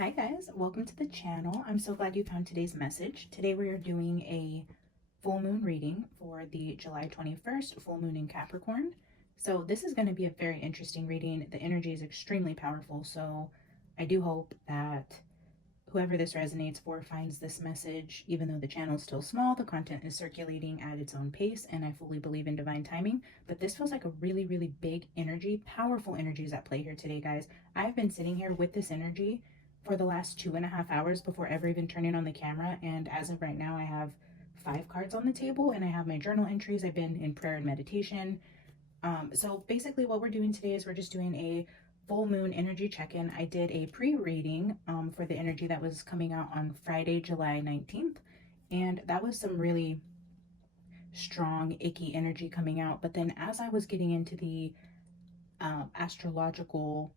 Hi guys, welcome to the channel. I'm so glad you found today's message. Today we are doing a full moon reading for the July 21st full moon in Capricorn. So this is going to be a very interesting reading. The energy is extremely powerful, so I do hope that whoever this resonates for finds this message. Even though the channel is still small, the content is circulating at its own pace, and I fully believe in divine timing. But this feels like a really, really big energy, powerful energies at play here today, guys. I've been sitting here with this energy for the last 2.5 hours before ever even turning on the camera, and as of right now, I have 5 cards on the table, and I have my journal entries. I've been in prayer and meditation. So basically what we're doing today is we're just doing a full moon energy check-in. I did a pre-reading for the energy that was coming out on Friday, July 19th, and that was some really strong, icky energy coming out. But then as I was getting into the astrological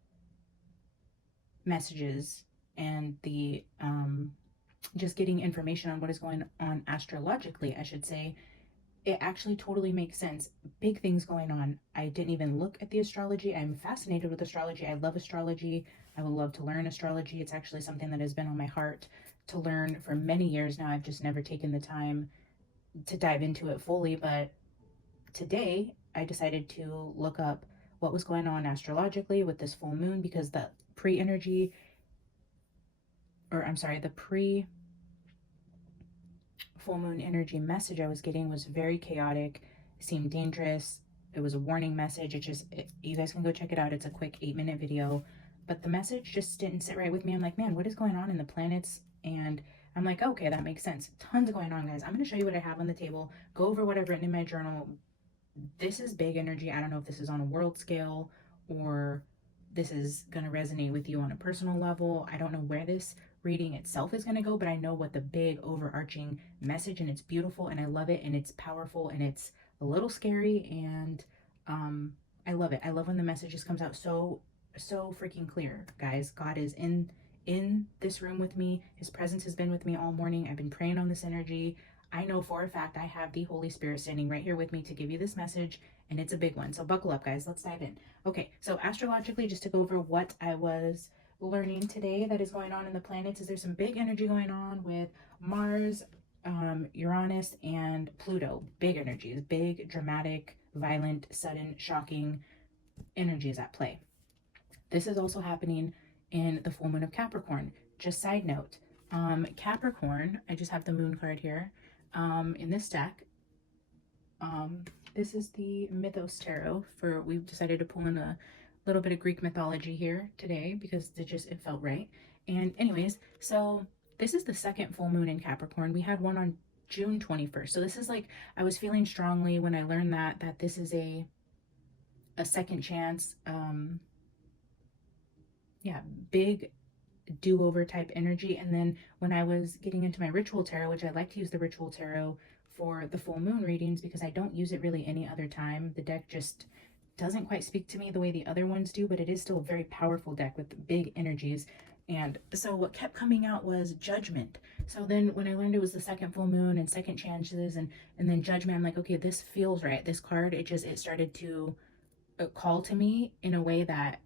messages and the just getting information on what is going on astrologically, I should say, it actually totally makes sense. Big things going on. I didn't even look at the astrology. I'm fascinated with astrology. I love astrology. I would love to learn astrology. It's actually something that has been on my heart to learn for many years now. I've just never taken the time to dive into it fully. But today I decided to look up what was going on astrologically with this full moon, because the pre energy, or I'm sorry, the pre full moon energy message I was getting was very chaotic, seemed dangerous. It was a warning message. You guys can go check it out. It's a quick 8-minute video, but the message just didn't sit right with me. I'm like, man, what is going on in the planets? And I'm like, okay, that makes sense. Tons going on, guys. I'm going to show you what I have on the table, go over what I've written in my journal. This is big energy. I don't know if this is on a world scale or this is going to resonate with you on a personal level. I don't know where this reading itself is going to go, but I know what the big overarching message, and it's beautiful and I love it, and it's powerful and it's a little scary, and I love it. I love when the message just comes out so freaking clear, guys. God is in this room with me. His presence has been with me all morning. I've been praying on this energy. I know for a fact I have the Holy Spirit standing right here with me to give you this message, and it's a big one. So buckle up, guys. Let's dive in. Okay, so astrologically, just to go over what I was learning today that is going on in the planets, is there's some big energy going on with Mars, Uranus, and Pluto. Big energies, big, dramatic, violent, sudden, shocking energies at play. This is also happening in the full moon of Capricorn. Just side note, Capricorn, I just have the moon card here in this deck. This is the Mythos Tarot. We've decided to pull in a little bit of Greek mythology here today because it felt right. And anyways, so this is the second full moon in Capricorn. We had one on June 21st. So this is like, I was feeling strongly when I learned that this is a second chance. Yeah, big do-over type energy. And then when I was getting into my ritual tarot, which I like to use the ritual tarot for the full moon readings because I don't use it really any other time. The deck just doesn't quite speak to me the way the other ones do, but it is still a very powerful deck with big energies. And so what kept coming out was Judgment. So then when I learned it was the second full moon and second chances and then Judgment, I'm like, okay, this feels right. This card, it started to call to me in a way that,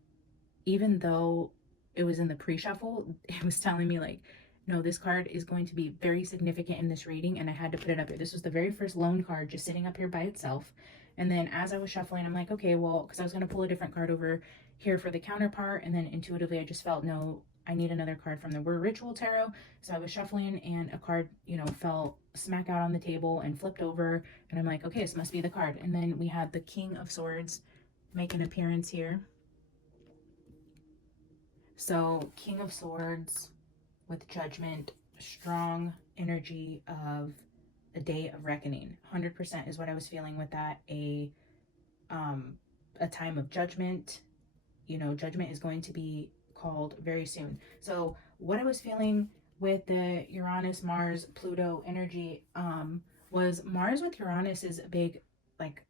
even though it was in the pre-shuffle, it was telling me like, no, this card is going to be very significant in this reading, and I had to put it up here. This was the very first lone card just sitting up here by itself. And then as I was shuffling, I'm like, okay, well, because I was going to pull a different card over here for the counterpart, and then intuitively I just felt, no, I need another card from the ritual tarot. So I was shuffling and a card, fell smack out on the table and flipped over, and I'm like, okay, this must be the card. And then we had the King of Swords make an appearance here. So King of Swords with Judgment, strong energy of a day of reckoning. 100% is what I was feeling with that. A time of judgment. Judgment is going to be called very soon. So what I was feeling with the Uranus, Mars, Pluto energy was Mars with Uranus is a big, like,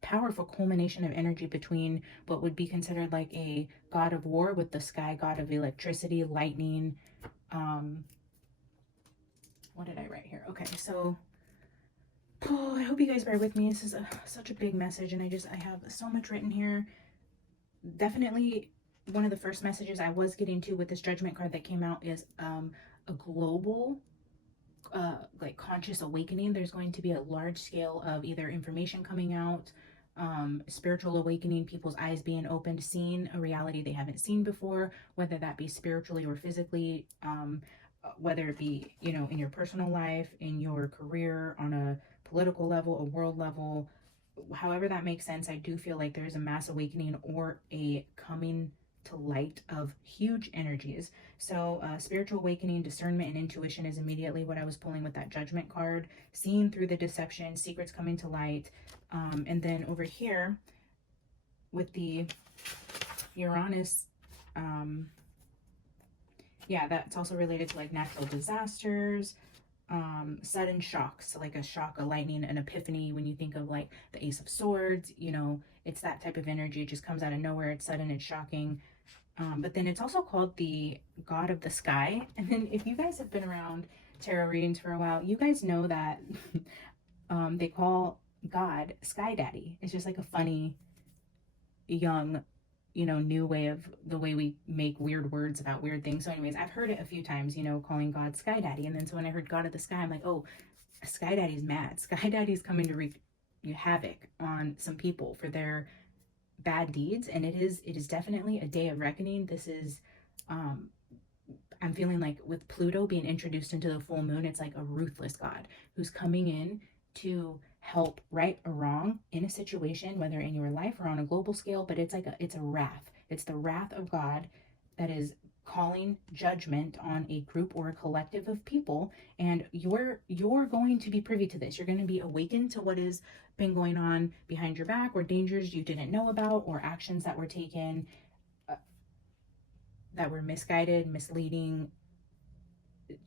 powerful culmination of energy between what would be considered like a god of war with the sky god of electricity, lightning. What did I write here? Okay, so I hope you guys bear with me. This is such a big message, and I have so much written here. Definitely one of the first messages I was getting to with this judgment card that came out is a global like conscious awakening. There's going to be a large scale of either information coming out, spiritual awakening, people's eyes being opened, seeing a reality they haven't seen before, whether that be spiritually or physically, whether it be, you know, in your personal life, in your career, on a political level, a world level, however that makes sense. I do feel like there's a mass awakening or a coming to light of huge energies. So spiritual awakening, discernment, and intuition is immediately what I was pulling with that judgment card. Seeing through the deception, secrets coming to light. And then over here with the Uranus, yeah, that's also related to like natural disasters, sudden shocks, so like a shock, a lightning, an epiphany. When you think of like the Ace of Swords, you know, it's that type of energy. It just comes out of nowhere. It's sudden, it's shocking. But then it's also called the God of the Sky. And then if you guys have been around tarot readings for a while, you guys know that they call God Sky Daddy. It's just like a funny, young, you know, new way of the way we make weird words about weird things. So anyways, I've heard it a few times, you know, calling God Sky Daddy. And then so when I heard God of the Sky, I'm like, oh, Sky Daddy's mad. Sky Daddy's coming to wreak havoc on some people for their bad deeds. And it is definitely a day of reckoning. This is I'm feeling like with Pluto being introduced into the full moon, it's like a ruthless God who's coming in to help right or wrong in a situation, whether in your life or on a global scale. But it's like it's a wrath. It's the wrath of God that is calling judgment on a group or a collective of people, and you're going to be privy to this. You're going to be awakened to what has been going on behind your back, or dangers you didn't know about, or actions that were taken that were misguided, misleading,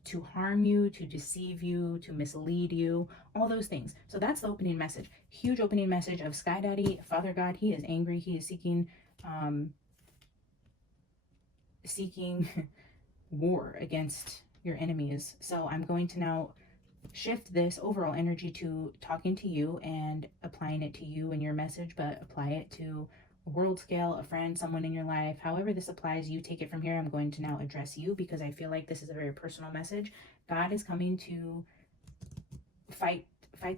to harm you, to deceive you, to mislead you, all those things. So that's the opening message. Huge opening message of Sky Daddy, Father God. He is angry. He is seeking war against your enemies. So I'm going to now shift this overall energy to talking to you and applying it to you and your message, but apply it to a world scale, a friend, someone in your life. However this applies, you take it from here. I'm going to now address you because I feel like this is a very personal message. God is coming to fight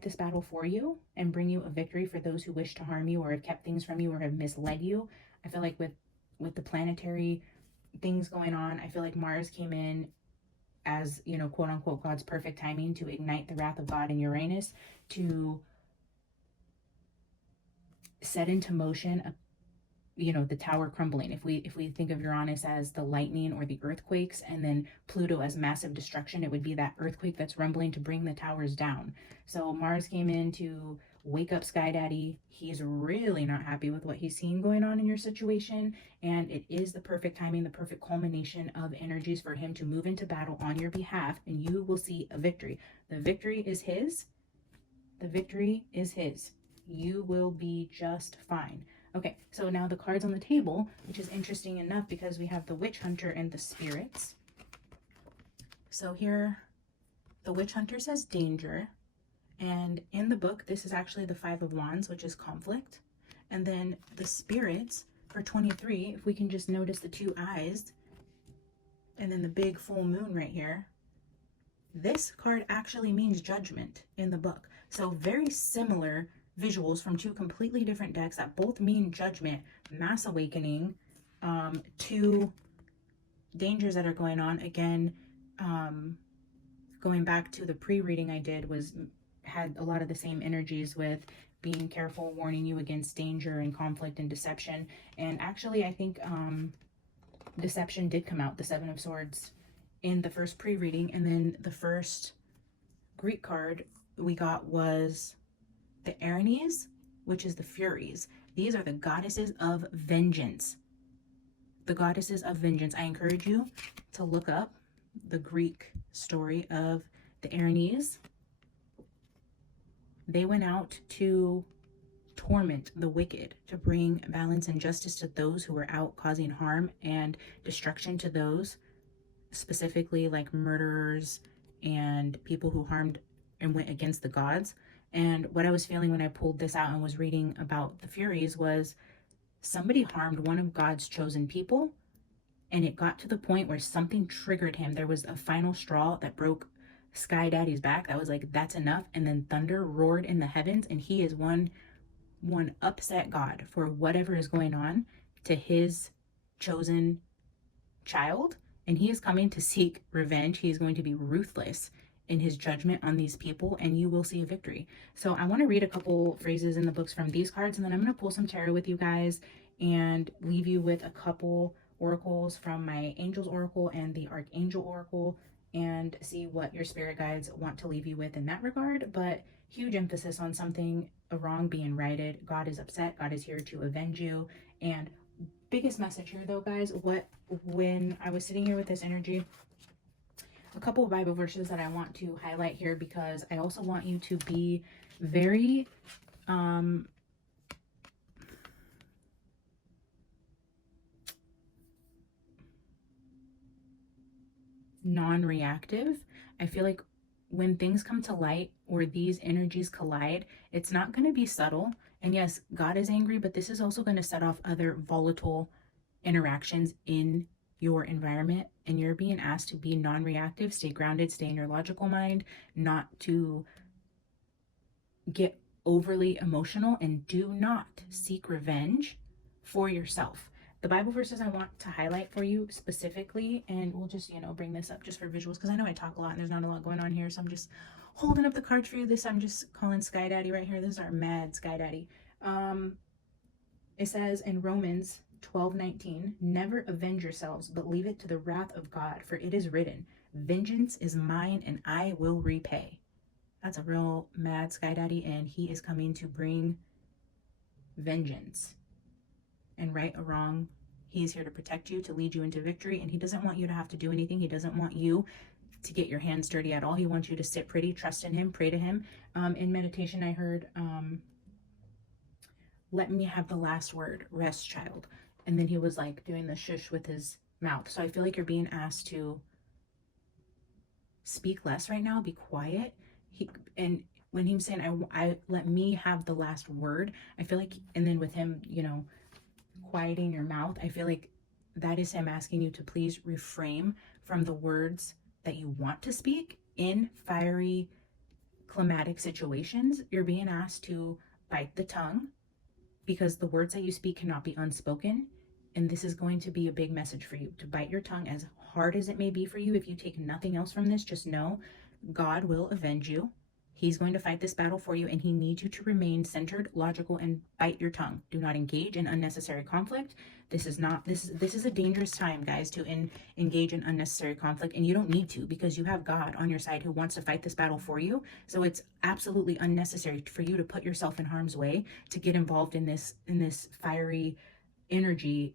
this battle for you and bring you a victory for those who wish to harm you or have kept things from you or have misled you. I feel like with the planetary things going on, I feel like Mars came in as, you know, quote unquote, God's perfect timing to ignite the wrath of God in Uranus, to set into motion you know, the tower crumbling. If we think of Uranus as the lightning or the earthquakes, and then Pluto as massive destruction, it would be that earthquake that's rumbling to bring the towers down. So Mars came in to wake up Sky Daddy. He's really not happy with what he's seeing going on in your situation, and it is the perfect timing, the perfect culmination of energies for him to move into battle on your behalf, and you will see a victory. The victory is his. The victory is his. You will be just fine. Okay, so now the cards on the table, which is interesting enough because we have the Witch Hunter and the Spirits. So here, the Witch Hunter says danger. And in the book, this is actually the Five of Wands, which is conflict. And then the Spirits for 23, if we can just notice the two eyes, and then the big full moon right here. This card actually means judgment in the book. So very similar visuals from two completely different decks that both mean judgment, mass awakening, two dangers that are going on. Again, going back to the pre-reading I did, had a lot of the same energies with being careful, warning you against danger and conflict and deception. And actually, I think deception did come out, the Seven of Swords, in the first pre-reading. And then the first Greek card we got was the Erinyes, which is the Furies. These are the goddesses of vengeance. The goddesses of vengeance. I encourage you to look up the Greek story of the Erinyes. They went out to torment the wicked, to bring balance and justice to those who were out causing harm and destruction to those, specifically like murderers and people who harmed and went against the gods. And what I was feeling when I pulled this out and was reading about the Furies was somebody harmed one of God's chosen people, and it got to the point where something triggered him. There was a final straw that broke Sky Daddy's back. That was like, that's enough. And then thunder roared in the heavens, and he is one upset God for whatever is going on to his chosen child, and he is coming to seek revenge. He is going to be ruthless in his judgment on these people, and you will see a victory. So I want to read a couple phrases in the books from these cards, and then I'm going to pull some tarot with you guys and leave you with a couple oracles from my Angels Oracle and the Archangel Oracle, and see what your spirit guides want to leave you with in that regard. But huge emphasis on something, a wrong being righted. God is upset. God is here to avenge you. And biggest message here though, guys, when I was sitting here with this energy, a couple of Bible verses that I want to highlight here, because I also want you to be very non-reactive. I feel like when things come to light or these energies collide, it's not going to be subtle. And yes, God is angry, but this is also going to set off other volatile interactions in your environment, and you're being asked to be non-reactive, stay grounded, stay in your logical mind, not to get overly emotional, and do not seek revenge for yourself. The Bible verses I want to highlight for you specifically, and we'll just, bring this up just for visuals, because I know I talk a lot and there's not a lot going on here, so I'm just holding up the cards for you. This I'm just calling Sky Daddy right here. This is our mad Sky Daddy. It says in Romans 12:19, never avenge yourselves, but leave it to the wrath of God, for it is written, vengeance is mine and I will repay. That's a real mad Sky Daddy, and he is coming to bring vengeance and right or wrong. He's here to protect you, to lead you into victory, and he doesn't want you to have to do anything. He doesn't want you to get your hands dirty at all. He wants you to sit pretty, trust in him, pray to him. In meditation, I heard, let me have the last word, rest, child. And then he was like doing the shush with his mouth. So I feel like you're being asked to speak less right now, be quiet. And when he's saying, I let me have the last word, I feel like, and then with him, quieting your mouth, I feel like that is him asking you to please refrain from the words that you want to speak in fiery, climatic situations. You're being asked to bite the tongue, because the words that you speak cannot be unspoken. And this is going to be a big message for you, to bite your tongue, as hard as it may be for you. If you take nothing else from this, just know God will avenge you. He's going to fight this battle for you, and he needs you to remain centered, logical, and bite your tongue. Do not engage in unnecessary conflict. This is a dangerous time, guys, to engage in unnecessary conflict, and you don't need to, because you have God on your side who wants to fight this battle for you. So it's absolutely unnecessary for you to put yourself in harm's way, to get involved in this fiery energy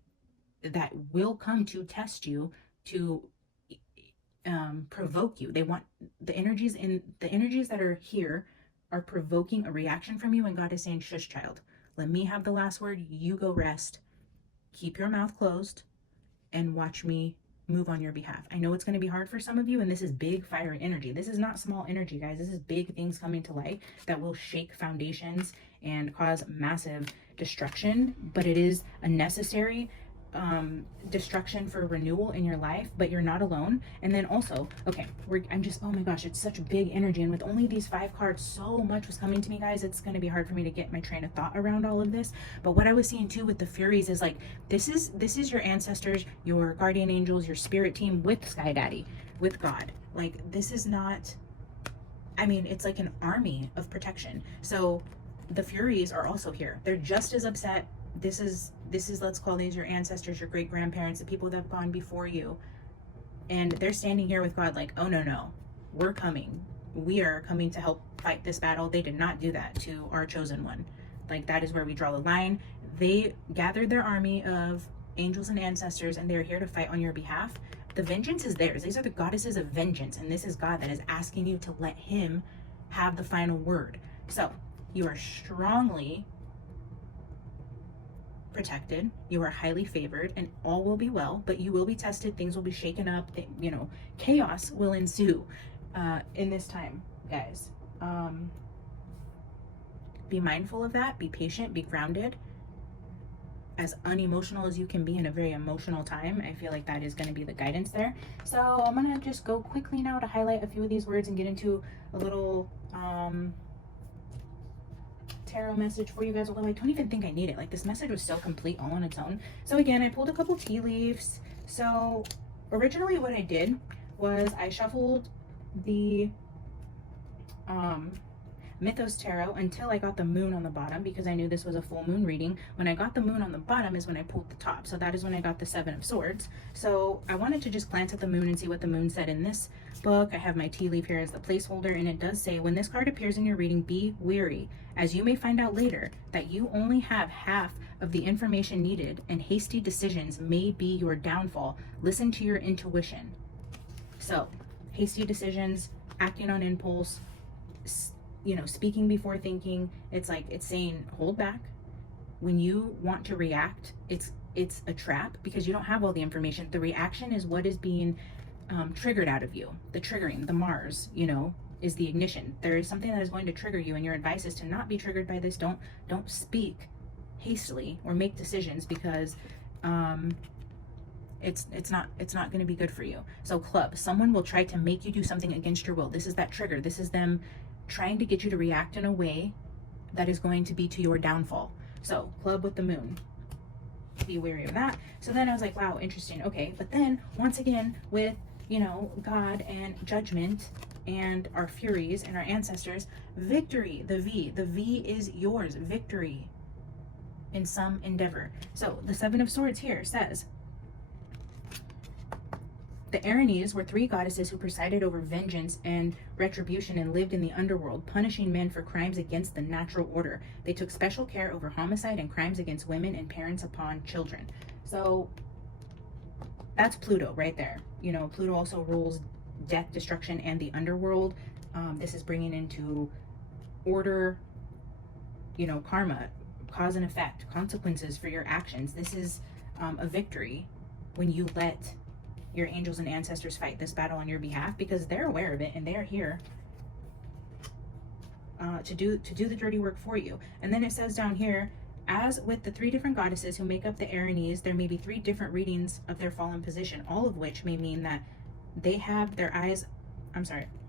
that will come to test you, to provoke you. They want the energies that are here are provoking a reaction from you, and God is saying, shush, child, let me have the last word. You go rest, keep your mouth closed, and watch me move on your behalf. I know it's going to be hard for some of you, and this is big fire energy. This is not small energy, guys. This is big things coming to light that will shake foundations and cause massive destruction, but it is a necessary destruction for renewal in your life. But you're not alone. And then also, okay, oh my gosh, it's such a big energy, and with only these 5 cards, so much was coming to me, guys. It's going to be hard for me to get my train of thought around all of this. But what I was seeing too with the Furies is like, this is your ancestors, your guardian angels, your spirit team with Sky Daddy, with God. Like, this is not, I mean, it's like an army of protection. So the Furies are also here. They're just as upset. This is let's call these your ancestors, your great grandparents, the people that have gone before you, and they're standing here with God like, oh no, we're coming, we are coming to help fight this battle. They did not do that to our chosen one. Like, that is where we draw the line. They gathered their army of angels and ancestors, and they're here to fight on your behalf. The vengeance is theirs. These are the goddesses of vengeance, and this is God that is asking you to let him have the final word. So you are strongly protected, you are highly favored, and all will be well. But you will be tested, things will be shaken up, chaos will ensue in this time, guys. Be mindful of that, be patient, be grounded, as unemotional as you can be in a very emotional time. I feel like that is going to be the guidance there. So I'm going to just go quickly now to highlight a few of these words and get into a little tarot message for you guys, although I don't even think I need it. Like, this message was so complete all on its own. So again, I pulled a couple tea leaves. So originally what I did was I shuffled the Mythos Tarot until I got the moon on the bottom, because I knew this was a full moon reading. When I got the moon on the bottom is when I pulled the top. So that is when I got the Seven of Swords. So I wanted to just glance at the moon and see what the moon said in this book. I have my tea leaf here as the placeholder, and it does say, when this card appears in your reading, be wary, as you may find out later that you only have half of the information needed, and hasty decisions may be your downfall. Listen to your intuition. So hasty decisions, acting on impulse, you know, speaking before thinking. It's like, it's saying hold back. When you want to react, it's a trap, because you don't have all the information. The reaction is what is being triggered out of you. The triggering, the Mars, you know, is the ignition. There is something that is going to trigger you, and your advice is to not be triggered by this. Don't speak hastily or make decisions, because it's not going to be good for you. So Club, someone will try to make you do something against your will. This is that trigger. This is them trying to get you to react in a way that is going to be to your downfall. So Club with the moon, be wary of that. So then I was like, wow, interesting. Okay, but then once again with, you know, God and judgment and our Furies and our ancestors, victory, the V is yours, victory in some endeavor. So the Seven of Swords here says, the Erinyes were three goddesses who presided over vengeance and retribution and lived in the underworld, punishing men for crimes against the natural order. They took special care over homicide and crimes against women and parents upon children. So that's Pluto right there. You know, Pluto also rules death, destruction, and the underworld. This is bringing into order, you know, karma, cause and effect, consequences for your actions. This is a victory when you let your angels and ancestors fight this battle on your behalf, because they're aware of it and they are here to do the dirty work for you. And then it says down here, as with the three different goddesses who make up the Erinyes, there may be three different readings of their fallen position, all of which may mean that they have their eyes,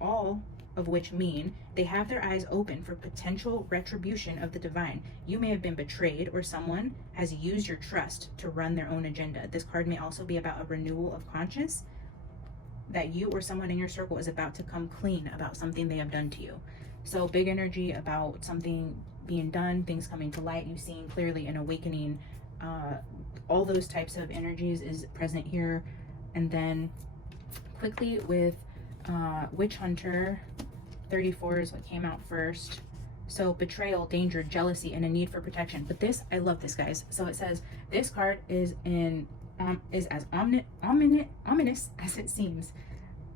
all of which mean they have their eyes open for potential retribution of the divine. You may have been betrayed, or someone has used your trust to run their own agenda. This card may also be about a renewal of conscience, that you or someone in your circle is about to come clean about something they have done to you. So big energy about something being done, things coming to light, you seeing clearly, an awakening. All those types of energies is present here. And then quickly with Witch Hunter, 34 is what came out first. So betrayal, danger, jealousy, and a need for protection. But this, I love this, guys. So it says this card is as ominous as it seems.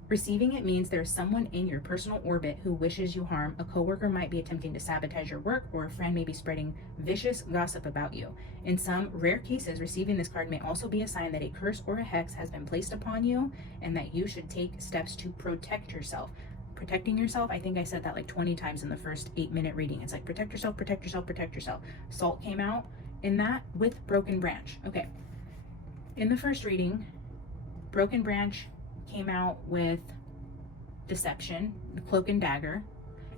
Receiving it means there's someone in your personal orbit who wishes you harm. A coworker might be attempting to sabotage your work, or a friend may be spreading vicious gossip about you. In some rare cases, receiving this card may also be a sign that a curse or a hex has been placed upon you, and that you should take steps to protect yourself. Protecting yourself, I think I said that like 20 times in the first 8-minute reading. It's like protect yourself, protect yourself, protect yourself. Salt came out in that with Broken Branch. Okay, in the first reading, Broken Branch came out with Deception, the Cloak and Dagger,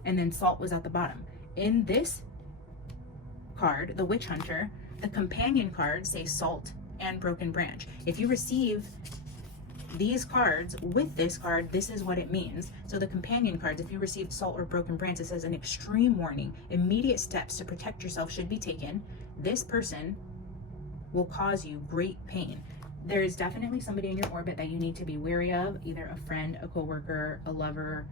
and then Salt was at the bottom. In this card, the Witch Hunter, the companion cards say Salt and Broken Branch. If you receive these cards with this card, this is what it means. So the companion cards, if you received Salt or Broken Branch, it says an extreme warning. Immediate steps to protect yourself should be taken. This person will cause you great pain. There is definitely somebody in your orbit that you need to be wary of, either a friend, a coworker, a lover,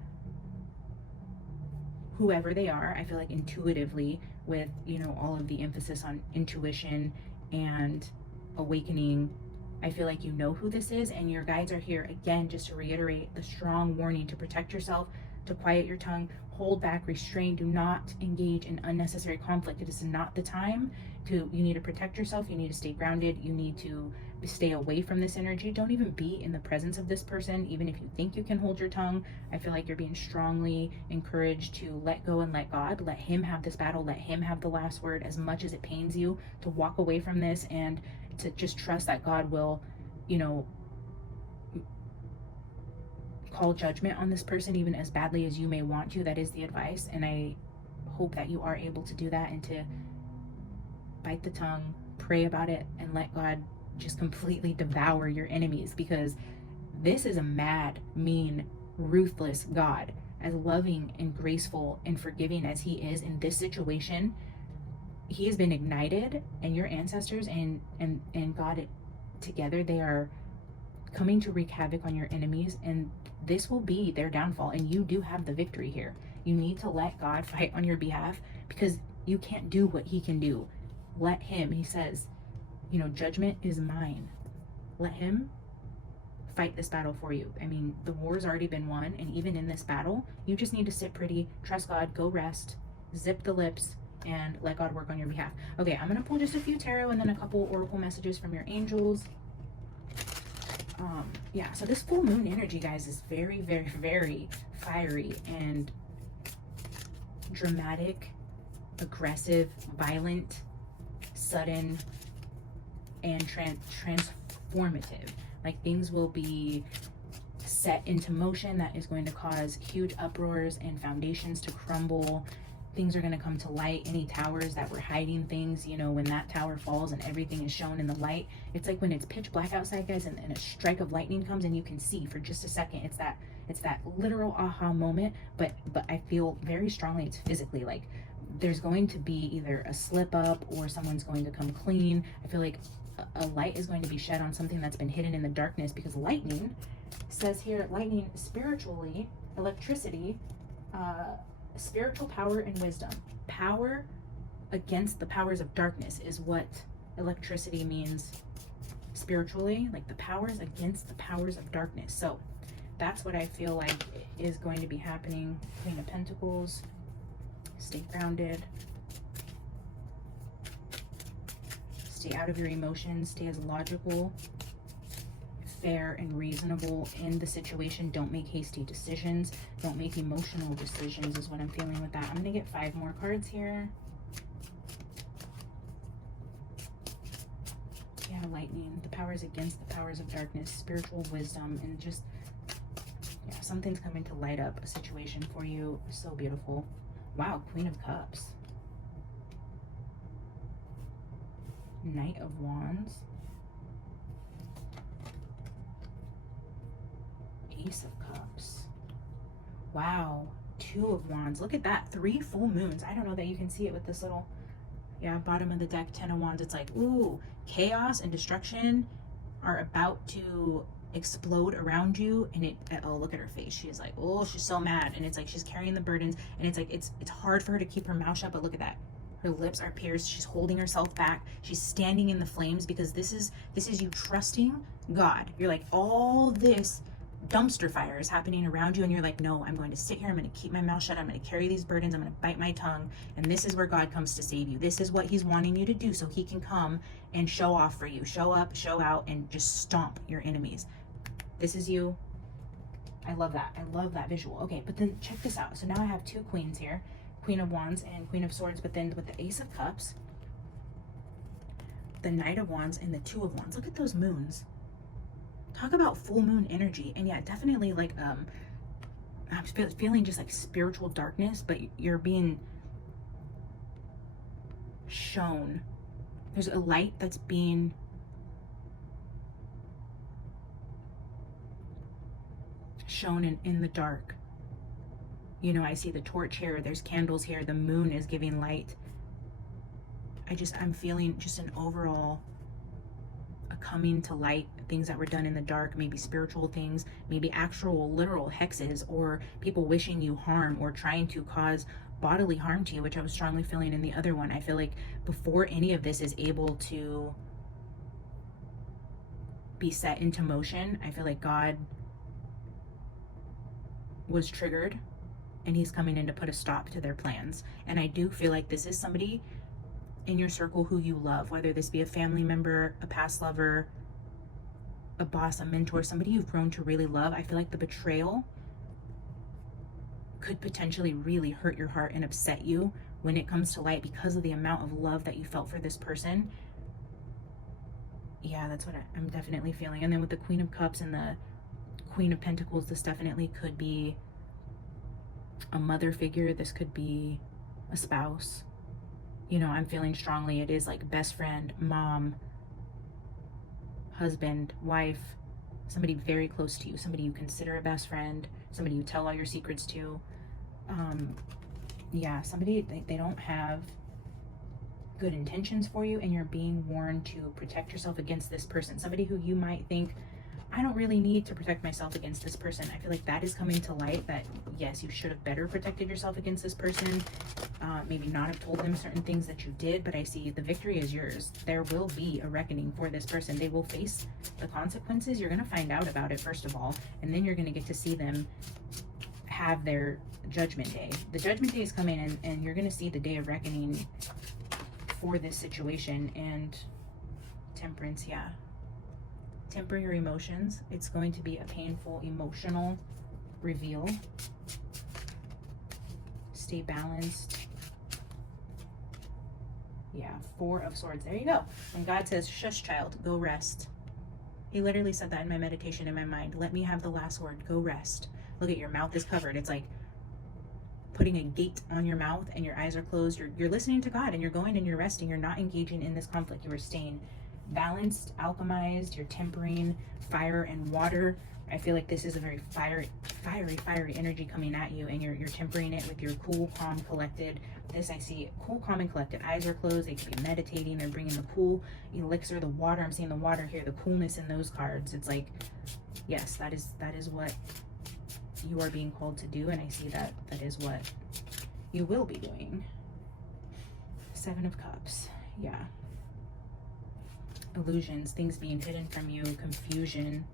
whoever they are. I feel like intuitively, with, you know, all of the emphasis on intuition and awakening, I feel like you know who this is, and your guides are here again just to reiterate the strong warning to protect yourself, to quiet your tongue, hold back, restrain, do not engage in unnecessary conflict. It is not the time to, you need to protect yourself, you need to stay grounded, you need to stay away from this energy. Don't even be in the presence of this person, even if you think you can hold your tongue. I feel like you're being strongly encouraged to let go and let God. Let him have this battle. Let him have the last word. As much as it pains you to walk away from this, and to just trust that God will, you know, call judgment on this person, even as badly as you may want to. That is the advice. And I hope that you are able to do that, and to bite the tongue, pray about it, and let God just completely devour your enemies, because this is a mad, mean, ruthless God. As loving and graceful and forgiving as he is in this situation, he has been ignited, and your ancestors and God together, they are coming to wreak havoc on your enemies, and this will be their downfall, and you do have the victory here. You need to let God fight on your behalf, because you can't do what he can do. Let him. He says, you know, judgment is mine. Let him fight this battle for you. I mean, the war's already been won, and even in this battle, you just need to sit pretty, trust God, go rest, zip the lips, and let God work on your behalf. Okay, I'm gonna pull just a few tarot and then a couple oracle messages from your angels. Yeah, so this full moon energy, guys, is very, very, very fiery and dramatic, aggressive, violent, sudden, and transformative. Like, things will be set into motion that is going to cause huge uproars and foundations to crumble. Things are going to come to light. Any towers that were hiding things, you know, when that tower falls and everything is shown in the light, it's like when it's pitch black outside, guys, and a strike of lightning comes and you can see for just a second. It's that literal aha moment. But I feel very strongly it's physically, like, there's going to be either a slip up or someone's going to come clean. I feel like a light is going to be shed on something that's been hidden in the darkness, because lightning says here, lightning spiritually, electricity, spiritual power and wisdom. Power against the powers of darkness is what electricity means spiritually, like the powers against the powers of darkness. So that's what I feel like is going to be happening. Queen of Pentacles. Stay grounded. Stay out of your emotions. Stay as logical, fair, and reasonable in the situation. Don't make hasty decisions. Don't make emotional decisions is what I'm feeling with that. I'm going to get 5 more cards here. Yeah, lightning. The powers against the powers of darkness. Spiritual wisdom. And just, yeah, something's coming to light up a situation for you. So beautiful. Wow, Queen of Cups. Knight of Wands. Ace of Cups. Wow, 2 of Wands. Look at that, 3 full moons. I don't know that you can see it with this little, yeah, bottom of the deck, 10 of Wands. It's like, ooh, chaos and destruction are about to explode around you. And it, oh, look at her face. She's like, oh, she's so mad. And it's like she's carrying the burdens, and it's like it's hard for her to keep her mouth shut. But look at that, her lips are pierced. She's holding herself back. She's standing in the flames, because this is you trusting God. You're like, all this dumpster fire is happening around you, and you're like, no, I'm going to sit here, I'm going to keep my mouth shut, I'm going to carry these burdens, I'm going to bite my tongue. And this is where God comes to save you. This is what he's wanting you to do, so he can come and show off for you, show up, show out, and just stomp your enemies. This is you. I love that. I love that visual. Okay, but then check this out. So now I have 2 queens here, Queen of Wands and Queen of Swords, but then with the Ace of Cups, the Knight of Wands, and the 2 of Wands. Look at those moons. Talk about full moon energy. And yeah, definitely, like, I'm feeling just like spiritual darkness, but you're being shown. There's a light that's being shown in the dark. You know, I see the torch here, there's candles here, the moon is giving light. I'm feeling just an overall coming to light, things that were done in the dark, maybe spiritual things, maybe actual literal hexes, or people wishing you harm or trying to cause bodily harm to you, which I was strongly feeling in the other one. I feel like before any of this is able to be set into motion, I feel like God was triggered and he's coming in to put a stop to their plans. And I do feel like this is somebody in your circle who you love, whether this be a family member, a past lover, a boss, a mentor, somebody you've grown to really love, I feel like the betrayal could potentially really hurt your heart and upset you when it comes to light because of the amount of love that you felt for this person. Yeah, that's what I'm definitely feeling. And then with the Queen of Cups and the Queen of Pentacles, this definitely could be a mother figure. This could be a spouse. You know, I'm feeling strongly it is like best friend, mom, husband, wife, somebody very close to you, somebody you consider a best friend, somebody you tell all your secrets to. Yeah, somebody, they don't have good intentions for you, and you're being warned to protect yourself against this person. Somebody who you might think, I don't really need to protect myself against this person. I feel like that is coming to light, that yes, you should have better protected yourself against this person. Maybe not have told them certain things that you did, but I see the victory is yours. There will be a reckoning for this person. They will face the consequences. You're going to find out about it, first of all, and then you're going to get to see them have their judgment day. The judgment day is coming, and you're going to see the day of reckoning for this situation. And Temperance, yeah. Temper your emotions. It's going to be a painful, emotional reveal. Stay balanced. Yeah, Four of Swords. There you go. When God says, shush, child, go rest. He literally said that in my meditation, in my mind. Let me have the last word. Go rest. Look at your mouth is covered. It's like putting a gate on your mouth and your eyes are closed. You're listening to God and you're going and you're resting. You're not engaging in this conflict. You are staying balanced, alchemized. You're tempering fire and water. I feel like this is a very fiery energy coming at you, and you're tempering it with your cool, calm, collected. This I see cool, calm, and collected. Eyes are closed. They could be meditating. They're bringing the cool elixir, the water. I'm seeing the water here, the coolness in those cards. It's like, yes, that is what you are being called to do, and I see that is what you will be doing. Seven of Cups. Yeah. Illusions, things being hidden from you, confusion.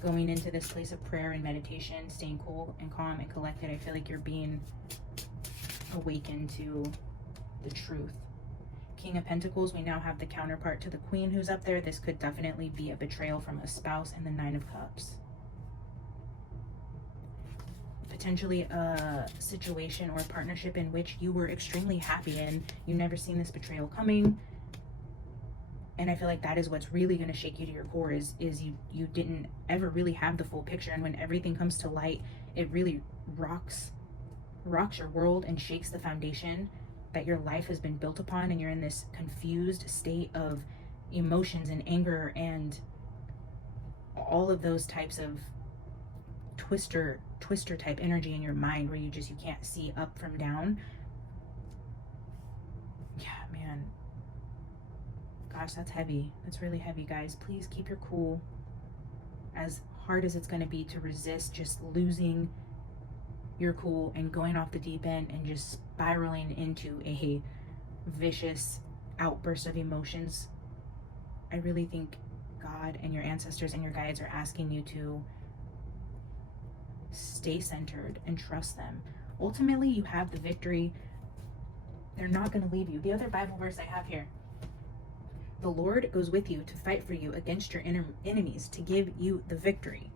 Going into this place of prayer and meditation, staying cool and calm and collected. I feel like you're being awakened to the truth. King of Pentacles, we now have the counterpart to the Queen who's up there. This could definitely be a betrayal from a spouse. And the Nine of Cups. Potentially a situation or a partnership in which you were extremely happy in. You never seen this betrayal coming. And I feel like that is what's really going to shake you to your core, is you didn't ever really have the full picture. And when everything comes to light, it really rocks your world and shakes the foundation that your life has been built upon. And you're in this confused state of emotions and anger and all of those types of twister type energy in your mind, where you can't see up from down. Yeah, man. Gosh, that's heavy. That's really heavy, guys. Please keep your cool. As hard as it's going to be to resist just losing your cool and going off the deep end and just spiraling into a vicious outburst of emotions, I really think God and your ancestors and your guides are asking you to stay centered and trust them. Ultimately, you have the victory. They're not going to leave you. The other Bible verse I have here: the Lord goes with you to fight for you against your enemies, to give you the victory.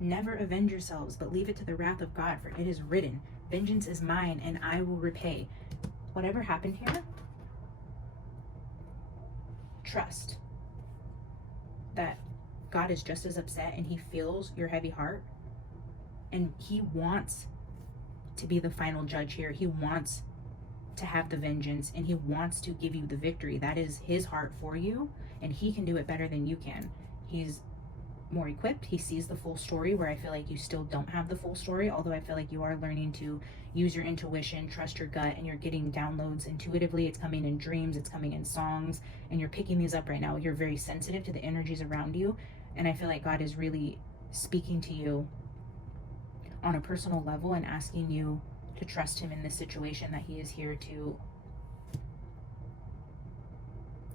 Never avenge yourselves, but leave it to the wrath of God, for it is written, vengeance is mine, and I will repay. Whatever happened here, trust that God is just as upset, and he feels your heavy heart, and he wants to be the final judge here. He wants to have the vengeance, and he wants to give you the victory. That is his heart for you, and he can do it better than you can. He's more equipped. He sees the full story, where I feel like you still don't have the full story, although I feel like you are learning to use your intuition, trust your gut, and you're getting downloads intuitively. It's coming in dreams, it's coming in songs, and you're picking these up right now. You're very sensitive to the energies around you, and I feel like God is really speaking to you on a personal level and asking you to trust him in this situation, that he is here to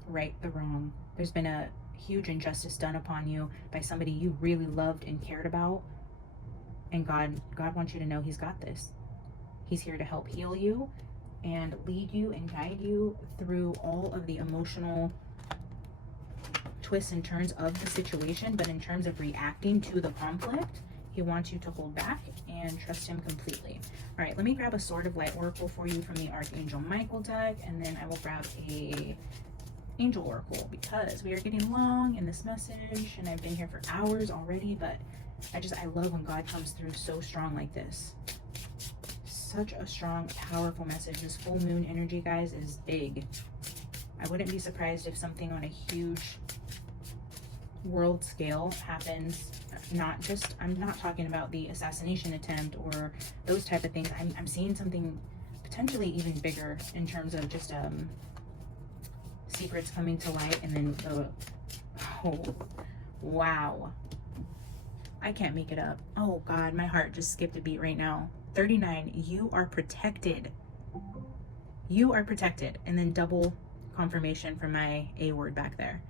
right the wrong. There's been a huge injustice done upon you by somebody you really loved and cared about, and God wants you to know he's got this. He's here to help heal you, and lead you and guide you through all of the emotional twists and turns of the situation. But in terms of reacting to the conflict, he wants you to hold back and trust him completely. All right, let me grab a Sword of Light oracle for you from the Archangel Michael deck, and then I will grab a Angel oracle, because we are getting long in this message and I've been here for hours already. But I love when God comes through so strong like this. Such a strong, powerful message. This full moon energy, guys, is big. I wouldn't be surprised if something on a huge world scale happens. Not just, I'm not talking about the assassination attempt or those type of things. I'm seeing something potentially even bigger in terms of just secrets coming to light. And then oh wow, I can't make it up. Oh God, my heart just skipped a beat right now. 39, you are protected. You are protected. And then double confirmation from my A word back there.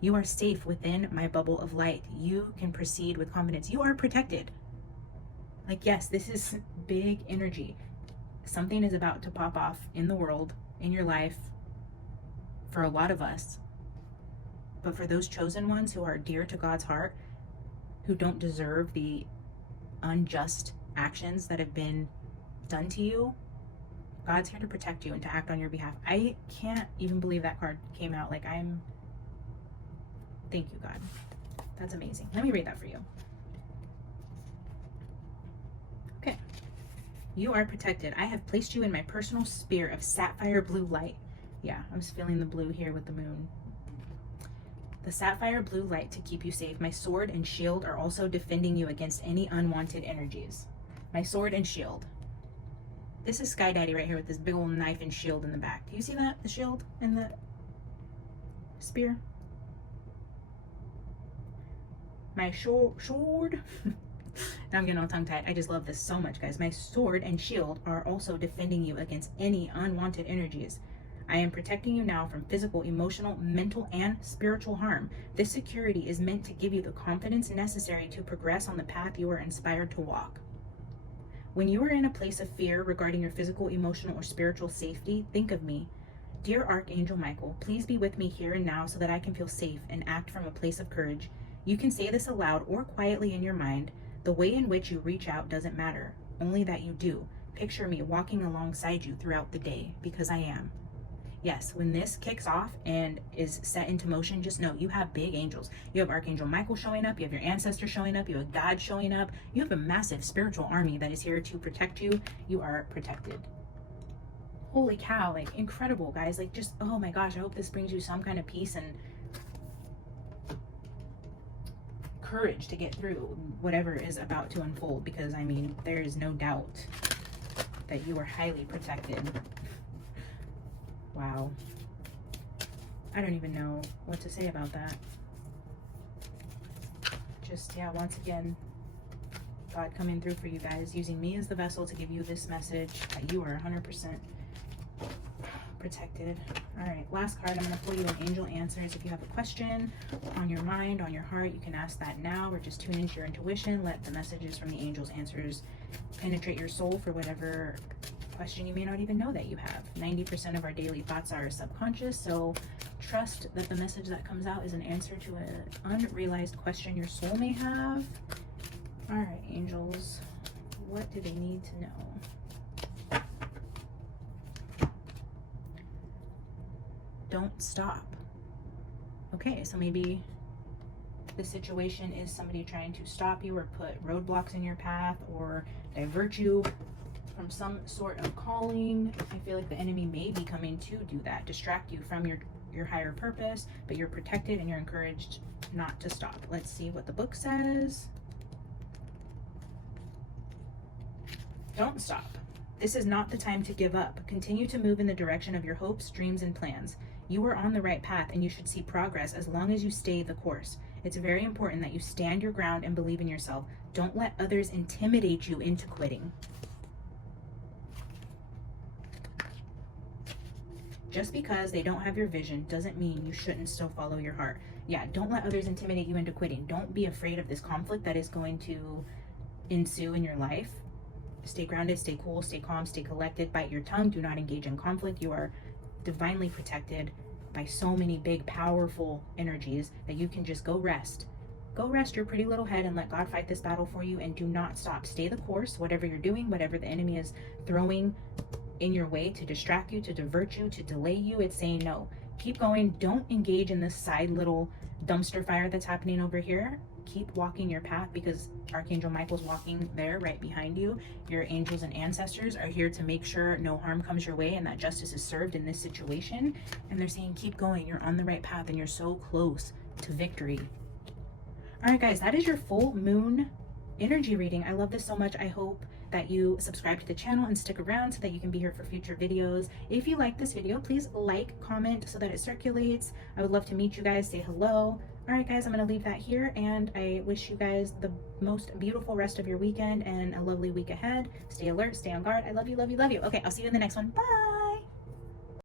You are safe within my bubble of light. You can proceed with confidence. You are protected. Like, yes, this is big energy. Something is about to pop off in the world, in your life, for a lot of us. But for those chosen ones who are dear to God's heart, who don't deserve the unjust actions that have been done to you, God's here to protect you and to act on your behalf. I can't even believe that card came out. Like, thank you, God. That's amazing. Let me read that for you. Okay. You are protected. I have placed you in my personal sphere of sapphire blue light. Yeah, I'm just feeling the blue here with the moon. The sapphire blue light to keep you safe. My sword and shield are also defending you against any unwanted energies. My sword and shield. This is Sky Daddy right here with this big old knife and shield in the back. Do you see that? The shield and the spear? My sword. Now I'm getting all tongue-tied. I just love this so much, guys. My sword and shield are also defending you against any unwanted energies. I am protecting you now from physical, emotional, mental, and spiritual harm. This security is meant to give you the confidence necessary to progress on the path you are inspired to walk. When you are in a place of fear regarding your physical, emotional, or spiritual safety, think of me. Dear Archangel Michael, please be with me here and now so that I can feel safe and act from a place of courage. You can say this aloud or quietly in your mind. The way in which you reach out doesn't matter, only that you do. Picture me walking alongside you throughout the day, because I am. Yes, when this kicks off and is set into motion, just know you have big angels. You have Archangel Michael showing up, you have your ancestors showing up, you have God showing up. You have a massive spiritual army that is here to protect you. You are protected. Holy cow, like, incredible, guys. Like, just, oh my gosh, I hope this brings you some kind of peace and courage to get through whatever is about to unfold, because I mean, there is no doubt that you are highly protected. Wow. I don't even know what to say about that. Just, yeah, once again, God coming through for you guys, using me as the vessel to give you this message that you are 100% protected. All right, last card. I'm going to pull you an angel answers. If you have a question on your mind, on your heart, you can ask that now, or just tune into your intuition. Let the messages from the angels answers penetrate your soul for whatever question you may not even know that you have. 90% of our daily thoughts are subconscious, so trust that the message that comes out is an answer to an unrealized question your soul may have. All right, angels, what do they need to know? Don't stop. Okay, so maybe the situation is somebody trying to stop you or put roadblocks in your path or divert you from some sort of calling. I feel like the enemy may be coming to do that, distract you from your higher purpose, but you're protected and you're encouraged not to stop. Let's see what the book says. Don't stop. This is not the time to give up. Continue to move in the direction of your hopes, dreams, and plans. You are on the right path and you should see progress as long as you stay the course. It's very important that you stand your ground and believe in yourself. Don't let others intimidate you into quitting. Just because they don't have your vision doesn't mean you shouldn't still follow your heart. Yeah, don't let others intimidate you into quitting. Don't be afraid of this conflict that is going to ensue in your life. stay grounded, stay cool, stay calm, stay collected, bite your tongue, do not engage in conflict. You are divinely protected by so many big, powerful energies that you can just go rest. Go rest your pretty little head and let God fight this battle for you, and do not stop. Stay the course, whatever you're doing, whatever the enemy is throwing in your way to distract you, to divert you, to delay you. It's saying no. Keep going. Don't engage in this side little dumpster fire that's happening over here. Keep walking your path, because Archangel Michael's walking there right behind you. Your angels and ancestors are here to make sure no harm comes your way and that justice is served in this situation. And they're saying keep going. You're on the right path and you're so close to victory. All right, guys, that is your full moon energy reading. I love this so much. I hope that you subscribe to the channel and stick around so that you can be here for future videos. If you like this video, please like, comment so that it circulates. I would love to meet you guys, say hello. All right, guys, I'm going to leave that here, and I wish you guys the most beautiful rest of your weekend and a lovely week ahead. Stay alert, stay on guard. I love you, love you, love you. Okay, I'll see you in the next one. Bye.